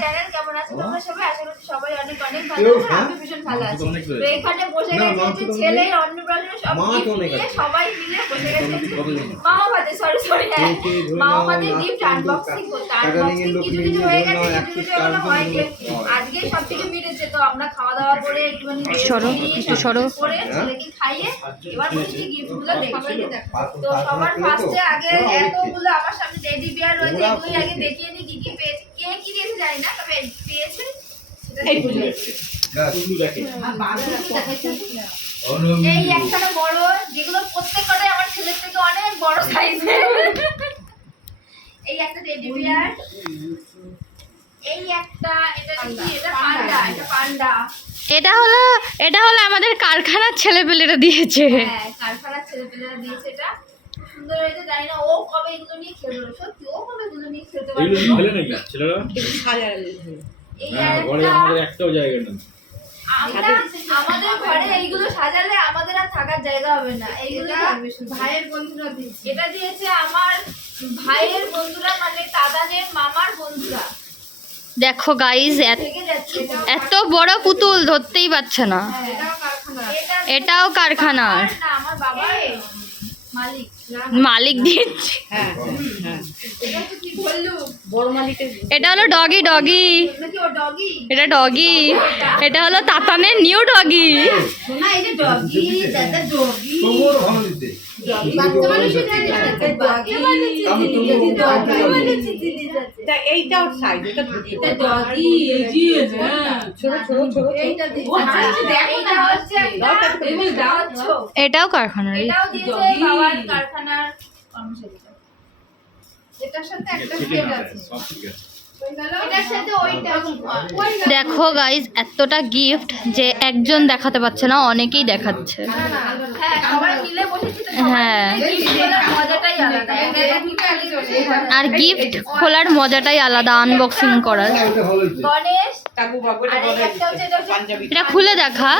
Channel কেমন আছো তোমরা সবাই? আশা করছি সবাই অনেক অনেক ভালো আছো। আমি ভীষণ ভালো আছি। তো এখানে বসে গেছে ছেলে অন্নপ্রাশন সব মিলে সবাই মিলে বসে গেছে মামা ভাতে সরি মামা ভাতে গিফট আনবক্সিং করতে। আনবক্সিং কিছু কিছু হয়ে গেছে, কিছু কিছু এখনো হয়নি। আজকে সব কিছু মিলেছে, তো আমরা খাওয়া দাওয়া করে একটুখানি সরো করে ছেলেকে খাইয়ে এবার বসে গিফটগুলো দেখি। তো সবার ফার্স্টে আগে এতগুলো আমার সামনে টেডি বিয়ার রয়েছে, এগুলোই আগে দেখিয়ে নি কি কি পেয়েছে। কে কি দিয়েছে জানি না, তবে পেয়েছে এই একটা বড়, যেগুলো প্রত্যেকটাই আমার ছেলের থেকে অনেক বড় সাইজের। এই একটা টেডি বিয়ার, এই একটা, এটা কি, এটা পান্ডা। এটা হলো আমাদের কারখানার ছেলেপেলেরা দিয়েছে। হ্যাঁ, কারখানার ছেলেপেলেরা দিয়েছে। এটা সুন্দর হয়েছে, জানি না ও কবে এগুলো নিয়ে খেলবে। সত্যি ও কবে এগুলো নিয়ে খেলতে পারবে? এগুলো খেলে নাকি ছেলেরা? এই ঘরে আমাদের একটাও জায়গা নেই। আমাদের ঘরে এইগুলো সাজালে আমাদের আর থাকার জায়গা হবে না। এইগুলো ভাইয়ের বন্ধুরা দিয়েছে। এটা দিয়েছে আমার ভাইয়ের বন্ধুরা, মানে দাদানের মামার বন্ধুরা। দেখো গাইজ, এত বড় পুতুল ধরতেই পারছে না। এটাও কারখানার আমার বাবার মালিক দিচ্ছে। এটা হলো ডগি। এটা ডগি। এটা হলো তাতানের নিউ ডগি। এটাও কারখানার। এটাও দিয়েছে বাবার কারখানার কর্মচারীরা। এটার সাথে একটা সেট আছে, সব ঠিক আছে। এটার সাথে ওইটা। দেখো গাইজ, এতটা গিফট যে একজন দেখাতে পারছে না, অনেকেই দেখাচ্ছে। হ্যাঁ, সবাই মিলে বসেছি তো, হ্যাঁ, মজাটাই আলাদা। আর গিফট খোলার মজাটাই আলাদা, আনবক্সিং করার। গণেশ আর এই একটা হচ্ছে, এটা খুলে দেখা।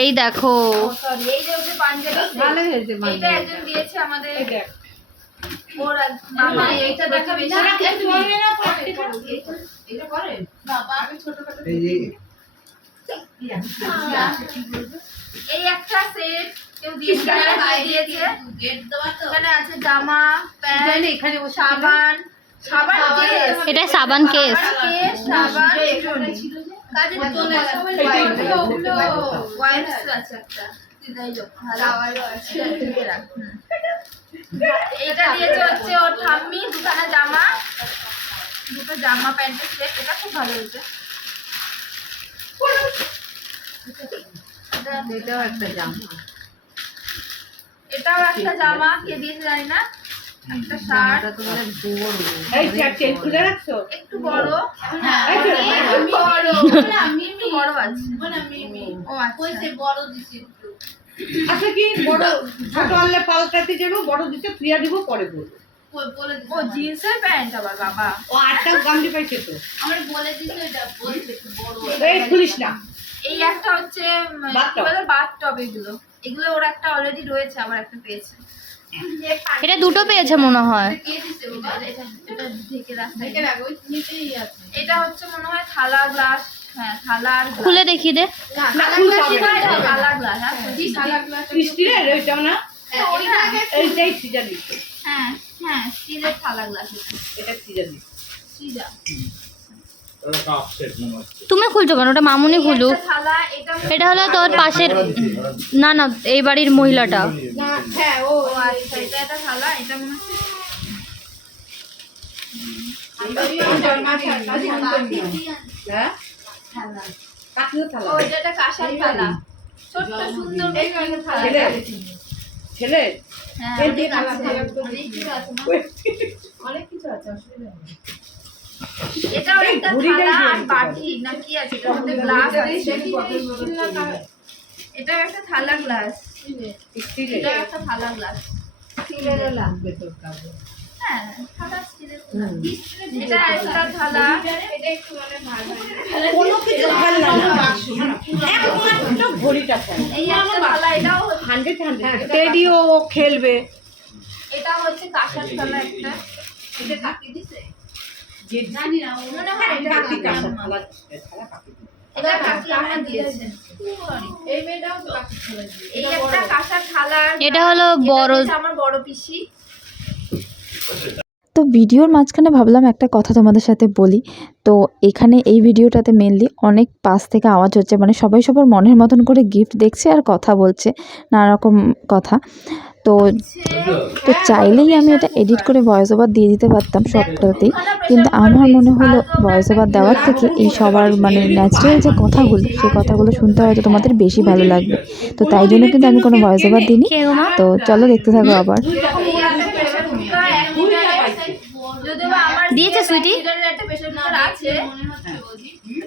এই দেখো, সরি, এই যে হচ্ছে পাঞ্জাবি। ভালো হয়েছে। এটা একজন দিয়েছে আমাদের ওর মামা। এইটা দেখা বেশি এটা করে বাবা। আমি ছোটখাটো এই একটা সেট কেউ দিয়েছে, এখানে আছে জামা, প্যান্ট, এখানে সাবান। এটা সাবান কেস। সাবান, কাজের বোতল ওয়াইপস আছে একটা। এটা দিয়েছে হচ্ছে ওর ঠাম্মি, দুখানা জামা, দুটো জামা প্যান্টের সেট। এটা খুব ভালো হয়েছে। এটাও একটা জামা, কে দিয়েছে জানি না। একটা শার্ট, একটু বড়। হ্যাঁ, বড় আছে। ও আচ্ছা, বড় দিছে। আচ্ছা, কি বড় ছোট আনলে পাল্টাতে যাবো, বড় দিতে ফ্রিয়া দিব, পরে বলবো। ও জিন্সের প্যান্ট আবার বাবা। ও আটটা গামলি পাইছে তো, আমার বলে দিছে এটা বলছে বড়। এই খুলিস না। এই একটা হচ্ছে কি বলে বাথটব। এগুলো ওর একটা অলরেডি রয়েছে, আবার একটা পেয়েছে। এটা দুটো পেয়েছে মনে হয়। কে দিছে ওটা? এটা ঢেকে রাখা, ঢেকে রাখো, ওই নিচেই আছে। এটা হচ্ছে মনে হয় থালা গ্লাস। হ্যাঁ, থালা আর খুলে দেখি দে। থালা গ্লাস। হ্যাঁ, থালা গ্লাস স্টিলের ওইটা না, এইটাই সিজা দিচ্ছে। হ্যাঁ হ্যাঁ, স্টিলের থালা গ্লাস। এটা সিজা দিচ্ছে। সিজা ওটা কাপ সেট মনে হচ্ছে। তুমি খুলছো কেন? ওটা মামুনি খুলুক। থালা। এটা হলো তোর পাশের, না এই বাড়ির মহিলাটা। হ্যাঁ, ও আচ্ছা, এটা একটা থালা। এটা মনে হচ্ছে ও এটা একটা কাঁসার থালা, ছোট্ট সুন্দর থালা। ছেলে হ্যাঁ, অনেক কিছু আছে, অসুবিধা নেই। এটা একটা থালা আর বাটি না কি আছে, এটার মধ্যে গ্লাস আছে। এটা একটা থালা গ্লাস, এটা একটা থালা গ্লাস। স্টিলের লাগবে তোর কাছে। হ্যাঁ, থালা স্টিলের। এটা একটা থালা। এটা একটু মানে ভালো, কোনো কিছু ভালো লাগে না, একমাত্র ঘড়িটা চাই। এই একটা থালা, এটাও 100 টেডিও খেলবে। এটা হচ্ছে কাঁসার থালা একটা। এটা কাকে দিছে? জানি না মনে হয় এটা কাকি কাকি কাঁসার আমার। থালা থালা কাকি এটা কাকি আমার দিয়েছে এই মেয়েটাও তো কাকি থালা দিয়েছে এই একটা কাঁসার থালা এটা হলো বড় দিয়েছে আমার বড় পিসি তো ভিডিওর মাঝখানে ভাবলাম একটা কথা তোমাদের সাথে বলি। তো এখানে এই ভিডিওটাতে মেনলি অনেক পাশ থেকে আওয়াজ হচ্ছে, মানে সবাই সবার মনের মতন করে গিফট দেখছে আর কথা বলছে নানা রকম কথা। তো তো চাইলেই আমি এটা এডিট করে ভয়েস ওভার দিয়ে দিতে পারতাম সবটাতেই, কিন্তু আমার মনে হলো ভয়েস ওভার দেওয়ার থেকে এই সবার মানে ন্যাচারাল যে কথাগুলো, সেই কথাগুলো শুনতে হয়তো তোমাদের বেশি ভালো লাগবে। তো তাই জন্য কিন্তু আমি কোনো ভয়েস ওভার দিইনি। তো চলো দেখতে থাকো আবার। দিয়েছে সুইটি? একটা প্রেসার কুকার আছে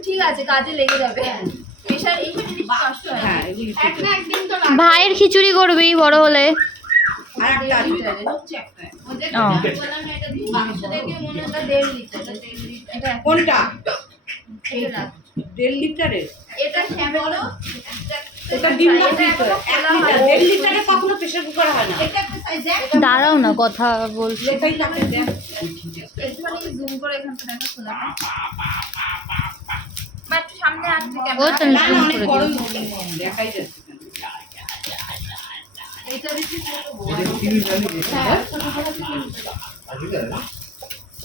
ঠিক আছে কাজে লেগে যাবে প্রেসার এই জিনিস কষ্ট হয় হ্যাঁ এগুলি এক না একদিন তো ভাইয়ের খিচুড়ি করবি বড় হলে। আর একটা বললাম না এটা বাক্স দেখে মনে হয় 1.5 লিটার এটা কোনটা এইটা 1.5 লিটারের এটা শ্যামলো এটা ডিম না এটা এখনো খোলা হয় 1.5 লিটারে কখনো প্রেসার কুকার হয় না এটা একটা সাইজ দাঁড়াও না, কথা বলছি। লেখাই থাকে দেখ একটুখানি জুম করে এখান থেকে দেখা খোলা বা একটু সামনে আসবে ও ক্যামেরা তো না না অনেক বড় করে দেখাই যাচ্ছে এটা বেশি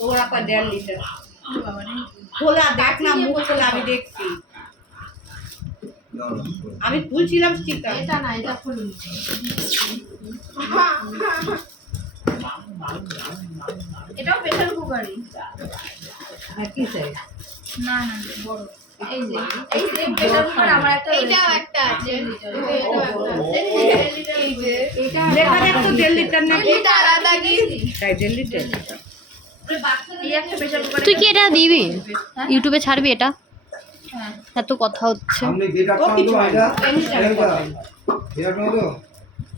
ওরা পা 1.5 লিটার খোলা দেখ না মুখ খোলা আমি দেখছি আমি খুলছিলাম স্টিকার এটা না এটা খুলুন এটাও প্রেসার কুকারই কি চাই না না বড় এই যে এই সেম প্রেসার কুকার আমার একটা এটাও একটা আছে এই যে এটা দেখা যাক তো 1.5 লিটার না এটা আলাদা গিয়ে তাই 1.5 লিটার এই একটা প্রেসার কুকার তুই কি এটা দিবি ইউটিউবে ছাড়বি এটা? হ্যাঁ এত কথা হচ্ছে। সামনে গেট আপ করো এটা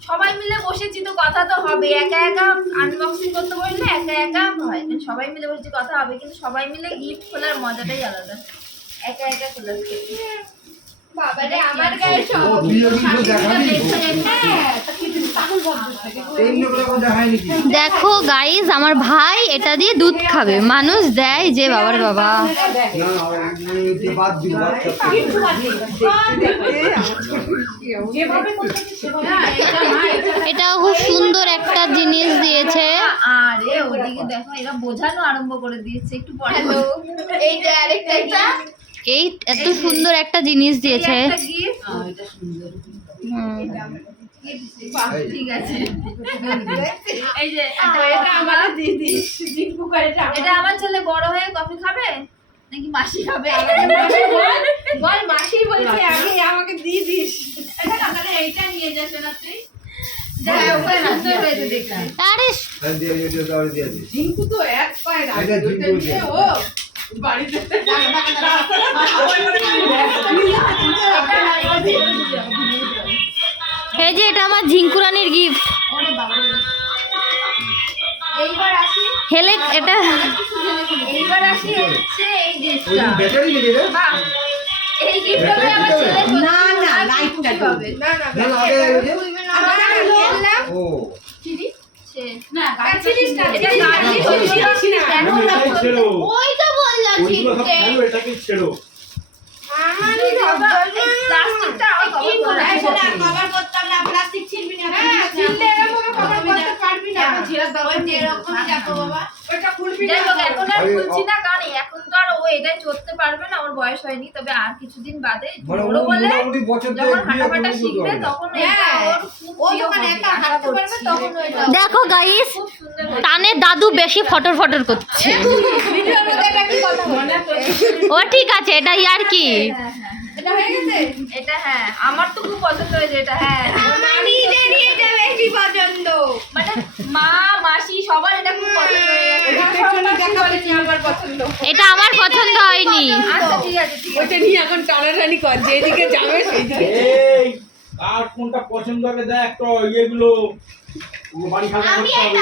সবাই মিলে বসেছি তো কথা তো হবে একা একা আনবক্সিং করতে বললে একা একা হয় কিন্তু সবাই মিলে বসেছি কথা হবে কিন্তু সবাই মিলে গিফট খোলার মজাটাই আলাদা একা একা খোলার থেকে বাবারে আমার গায়ে সব ও ভিডিও কিন্তু দেখাবি এই নিয়ে কোনো দেখায় নাকি দেখো গাইস, আমার ভাই এটা দিয়ে দুধ খাবে। মানুষ দেয় যে বাবার বাবা। না যে বাদ দিই বাদ যেভাবে করতেছি সেভাবে এটাও খুব সুন্দর একটা জিনিস দিয়েছে। আরে ওদিকে দেখো এরা বোঝানো আরম্ভ করে দিয়েছে একটু পরে এইটা আরেকটা এই এত সুন্দর একটা জিনিস দিয়েছে। গিফট এটা সুন্দর ঠিক আছে এই যে এটা আমার দিদি এটা আমার ছেলে বড় হয়ে কফি খাবে নাকি মাসি খাবে বল মাসি বলছে আগে আমাকে দিয়ে দিস এটা তাহলে এইটা নিয়ে যাস না তুই হ্যাঁ ওখানে সুন্দর হয়েছে দেখতে আরে আমি দিয়ে ভিডিও দাও দিয়ে দিই জিঙ্কু তো এক পায় না এটা জিঙ্কু দিয়ে ও বাড়িতে এই যে এটা আমার ঝিঙ্কুরানির গিফট। এইবার আসি হেলে এটা এইবার আসি হচ্ছে এই ওই জিনিসটা ব্যাটারি নেই রে বাহ এই গিফটটা আমার ছেলে না না লাইটটা হবে না না না আগে ওই যে আমার খেললাম ও সে না গাছিলিস না এটা গাছিলিস না কেন ছেড়ো ওই তো বললাম ওইগুলো সব ছেড়ো, এটাকে ছেড়ো। আমারই বাবা প্লাস্টিকটা কি করে কভার করতাম না প্লাস্টিক ছিলবি না হ্যাঁ ছিললে এরকম কভার করতে পারবি না ছিলা দাও এরকম দেখো বাবা ওটা খুলবি না এখন আর খুলছি না কারণ এখন তো আর ও এটাই চড়তে পারবে না ওর বয়স হয়নি তবে আর কিছুদিন বাদে মানে বড় বলে মোটামুটি বছর যখন দেড় দুই হাঁটাফাটা বছর শিখবে হবে। তখন এটা ওর ও যখন একা হাঁটতে পারবে তখন ওইটা দেখো গাইস, খুব সুন্দর হয়েছে। টানে দাদু বেশি ফটর ফটর করছে। ভিডিওর মধ্যে এটা কি কথা মনে ও ঠিক আছে, এটা ইয়ার কি? এটা হয়ে গেছে এটা হ্যাঁ আমার তো খুব পছন্দ হয়েছে এটা হ্যাঁ মামিদেরই এটা বেশি পছন্দ মানে মা মাসি সবার এটা খুব পছন্দ হয়ে গেছে আমার পছন্দ এটা আমার পছন্দ হয়নি। আচ্ছা ঠিক আছে ঠিক আছে ওটা নিয়ে এখন টানাটানি কর যেদিকে যাবে সেই দিকে এই কার কোনটা পছন্দ হবে দেখ তো ইয়েগুলো বাড়ি খাতা করতে হবে।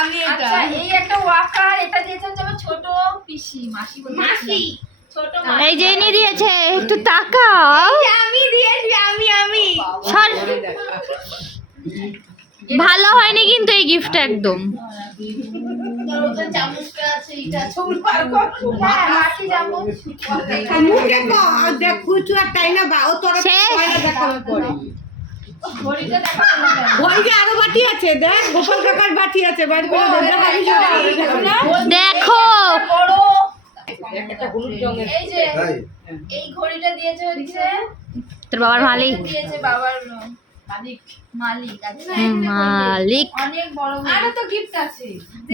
আমি এটা আচ্ছা এই একটা ওয়াকার এটা দিয়েছে হচ্ছে আমার ছোট পিসি মাসি বলতে মাসি ছোট মাসি এই যে ইনি দিয়েছে, একটু তাকাও। আমি দিয়েছি আমি সর। ভালো হয়নি কিন্তু এই গিফট একদম। চামচটা আছে, এটা আছে, ওগুলো বার কর। হ্যাঁ, মাটি চামচ। মুখে দেখ খুঁচু আর তাই না বা ও তোরা শেষ। পয়লা দেখাবে পরে। ঘড়িটা দেখাবো না কেন? ওই যে আরো বাটি আছে, দেখ গোপাল কাকার বাটি আছে, বাইরে করে দেখ, দেখ, আমি দেখো না। দেখো বড়। একটা হলুদ রঙের এই যে তাই এই ঘড়িটা দিয়েছে হচ্ছে তোর বাবার মালিক। দিয়েছে বাবার মালিক। মালিক আচ্ছা। মালিক অনেক বড় ঘড়ি। আরো তো গিফট আছে।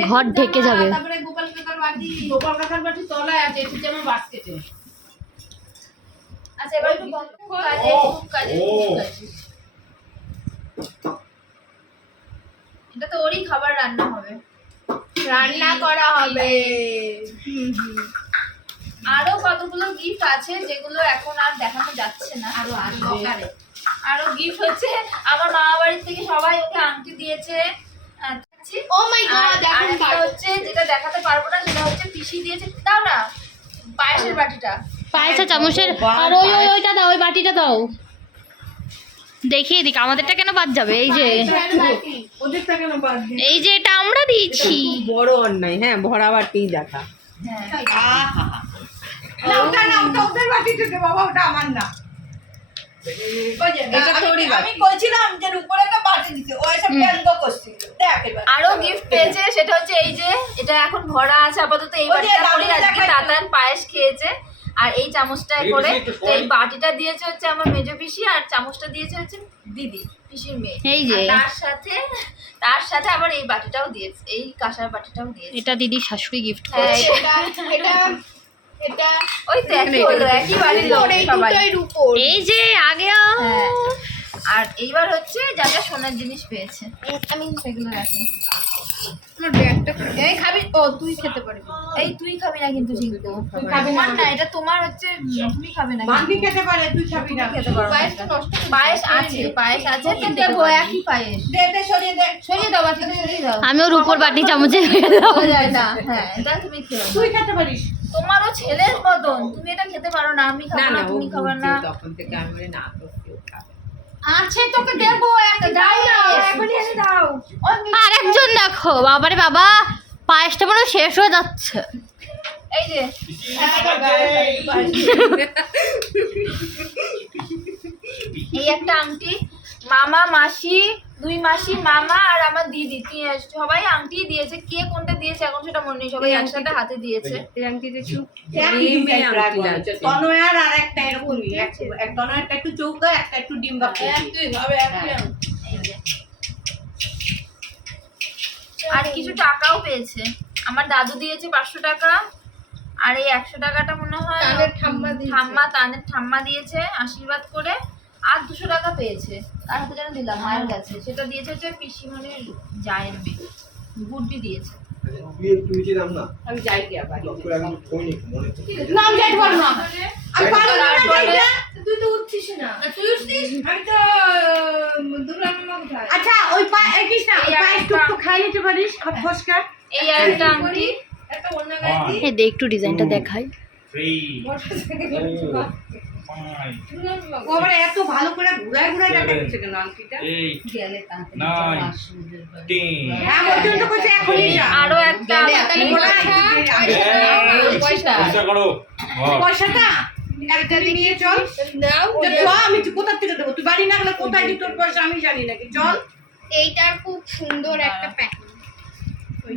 ঘর ঢেকে যাবে। তারপরে গোপাল কাকার বাটি তলায় আছে, এটা যেমন বাস্কেটে। আচ্ছা এবার একটু বন্ধ কর। কাজে এটা তো ওরই খাবার রান্না হবে। রান্না করা হবে। আরো কতগুলো গিফট আছে যেগুলো এখন আর দেখানো যাচ্ছে না। আরো আসবে। আরো গিফট হচ্ছে আমার মামা বাড়ির থেকে সবাই ওকে আংটি দিয়েছে। ও মাই গড, এখন হচ্ছে যেটা দেখাতে পারবো না সেটা হচ্ছে পিসি দিয়েছে। দাও না পায়েসের বাটিটা। পায়েসা চামচের আর ওই ওই ওইটা দাও, ওই বাটিটা দাও। দেখিয়ে দিক আমাদেরটা কেন বাদ যাবে। এই যে ওদেরটা কেন বাদ দিই? এই যে এটা আমরা দিয়েছি। বড় অন্যায়, হ্যাঁ ভরা বাটি দেখা। হ্যাঁ না ওটা না, ওটা ওদের বাটিতে দে বাবা, ওটা আমার না। এটা তোরই বাটি। আমি কইছিলাম যে উপরে একটা বাটি দিতে, ও এসব ব্যঙ্গ করছিল। দেখ এবার আরো গিফট পেয়েছে সেটা হচ্ছে এই যে এটা এখন ভরা আছে আপাতত। এই ওই যে বাটিটা করে দাদু আজকে দেখাই তো। তাতান পায়েস খেয়েছে আর এই চামচটা এই করে। বেশি একটু তো এই বাটিটা দিয়েছে হচ্ছে আমার মেজো পিসি আর চামচটা দিয়েছে হচ্ছে দিদি পিসির মেয়ে। এই যে। আর তার সাথে আবার এই বাটিটাও দিয়েছে, এই কাঁসার বাটিটাও দিয়েছে। এটা দিদির শাশুড়ি গিফট হ্যাঁ, করেছে। এটা ওই তো একই হলো, একই বাড়ির লোক সবাই। এই যে আগে হ্যাঁ। আর এইবার হচ্ছে যা যা সোনার জিনিস পেয়েছে আমি সেগুলো রাখি। এই খাবি? ও তুই খেতে পারবি। এই তুই খাবি না কিন্তু কিন্তু তোমার না, এটা তোমার হচ্ছে তুমি খাবে না। মান্ডি খেতে পারে, তুই খাবি না। খেতে পারবো। পায়েস আছে তো দেবো একই পায়েস। দে দে সরিয়ে দে। সরিয়ে দাও বাটিটা, সরিয়ে দাও। আমি ওর উপর বাটি চামচে হয়ে দাও। হয়ে যায় না। হ্যাঁ এটা তুমি খেও। তুই খেতে পারিস। তোমারও ছেলের মতন, তুমি এটা খেতে পারো না, আমি খাবো না, তুমি খাবে না। তখন থেকে আমি বলি না, তো কেউ খাবে। আছে তোকে দেবো একটা, দাও না এখনই এনে দাও। আর একজন দেখো, বাবারে বাবা পায়েসটা মনে হয় শেষ হয়ে যাচ্ছে। এই যে এই একটা আংটি, মামা মাসি, দুই মাসি, মামা আর আমার দিদি সবাই আংটি দিয়েছে। কে কোনটা দিয়েছে এখন সেটা মনে নেই, সবাই একসাথে হাতে দিয়েছে। তনয়ার আর একটা এরকমই, এক তনয়ারটা একটু চৌকা, একটা একটু ডিম্বা। আর কিছু টাকাও পেয়েছে। আমার দাদু দিয়েছে 500 টাকা আর এই 100 টাকাটা মনে হয় তানের ঠাম্মা দিয়েছে আশীর্বাদ করে। আর 200 টাকা পেয়েছে, কার হাতে যেন দিলাম, মায়ের কাছে। সেটা দিয়েছে হচ্ছে পিসিমণির জায়ের মেয়ে গুড্ডি দিয়েছে। তুই একটু নিচে নাম না আমি যাই কি আবার করে এখন কইনি মনে করছি নাম যাইতে পারবো না। আমি পারবো না তারপরে যাইতে। তুই তো উঠছিস না। তুই উঠছিস? আমি তো দুর্গা মামা কোথায়? আচ্ছা ওই পায়েস না, এই পায়েস একটা- টুকটুক খাই নিতে পারিস ফসকা। এই আর একটা আংটি। একটা অন্য গায়ে দি। এই দে একটু ডিজাইনটা দেখাই। ও আবার এত ভালো করে ঘুরায় ঘুরায় দেখাচ্ছে কেন আংটিটা? হ্যাঁ পর্যন্ত কইছে এখনই যা। আরো একটা পয়সা। পয়সাটা একটা নিয়ে চল। চল, আমি কোথা থেকে দেবো? তুই বাড়ি না গেলে কোথায় কি তোর পয়সা আমি জানি নাকি। চল। এইটার খুব সুন্দর একটা প্যাকিং।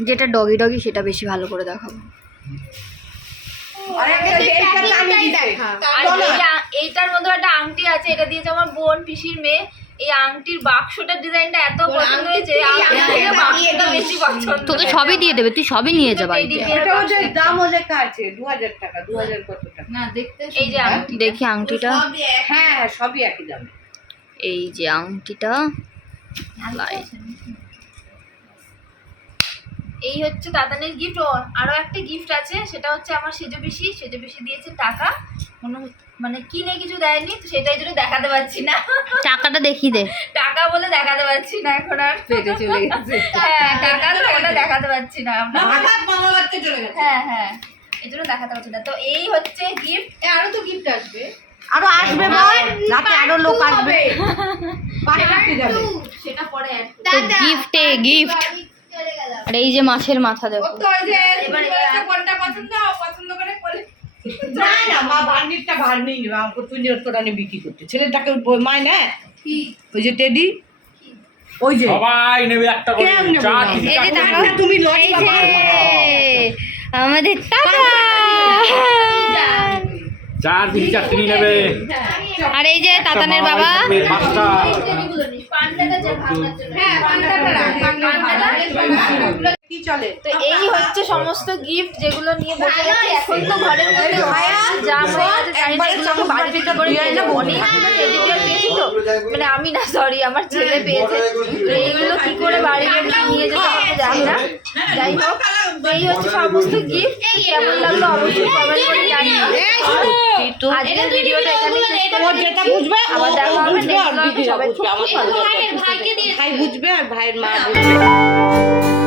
যেটা ডগি ডগি সেটা বেশি ভালো করে দেখাবো। আর একটা এইটা টানিয়ে দিতে। আর এইটার মধ্যে একটা আংটি আছে, এটা দিয়েছে আমার বোন পিসির মেয়ে। এই আংটির বাক্সটার ডিজাইনটা এত পছন্দ হয়েছে, আংটি থেকে বাক্সটা বেশি পছন্দ। তোকে সবই দিয়ে দেবে, তুই সবই নিয়ে যা বাড়িতে। এটা ওদের দামও লেখা আছে 2000 টাকা, 2000 কত টাকা। না দেখতে এই যে আংটি দেখি আংটিটা। হ্যাঁ সবই একই দামে। এই যে আংটিটা লাইট। এই হচ্ছে দাদানের গিফট। আরো একটা গিফট আছে, সেটা হচ্ছে আমার সেজো পিসি দিয়েছে টাকা। মানে কিনে কিছু দেয়নি, তো সেটাই জন্য দেখাতে পারছি না। টাকাটা দেখি দে। টাকা বলে দেখাতে পারছি না এখন আর। পেটে চলে গেছে। হ্যাঁ টাকা তো ওটা দেখাতে পারছি না আমরা। হঠাৎ মামা বাড়িতে চলে গেছে। হ্যাঁ এই জন্য দেখাতে পারছি না। তো এই হচ্ছে গিফট। আরো তো গিফট আসবে। আরো আসবে বল, রাতে আরো লোক আসবে। পাঠাতে যাবে। সেটা পরে add করব। তো গিফটে গিফট আর এই যে মাছের মাথা দেখো। তো ওই যে তুমি বলেছো কোনটা পছন্দ পছন্দ করে বলে না না মা ভার্নিরটা ভার্নি নিবা তুই তোরা নিয়ে বিক্রি করতে ছেলেটাকে মায় না কি ওই যে টেডি ওই যে সবাই নেবে একটা করে কেউ নেবে চা না। কিনে এই যে টাকা দেখো, নেবে। তুমি লড়ি এই যে আমাদের টাকা। চার পিস চাটনি নেবে আর এই যে তাতানের বাবা, নেবে পাঁচটা পান্ডাটা যে ভাঙার জন্য হ্যাঁ পান্ডাটা রাখ পান্ডাটা কি চলে তো এই হচ্ছে সমস্ত গিফট যেগুলো নিয়ে বসে গেছি। এখন তো ঘরের মধ্যে যা হয়ে গেছে জানি না, এগুলো আমি বাড়ি থেকে করে নিয়ে যাবো। অনেকগুলো টেডি বিয়ার পেয়েছি তো, মানে আমি না সরি আমার ছেলে পেয়েছে। তো এইগুলো কি করে বাড়ি নিয়ে যেতে হবে জানি না। যাই হোক, তো এই হচ্ছে সমস্ত গিফট। কেমন লাগলো অবশ্যই কমেন্ট করে জানিও। আজকের ভিডিওটা এখানে শেষ ও করছি। যেটা বুঝবে আবার দেখা হবে বুঝবে next আর vlog এ। দিদিরা সবাই বুঝবে খুব আমার ভালো ভালো থাকো, সুস্থ থেকো। ভাই বুঝবে আর ভাইয়ের মা বুঝবে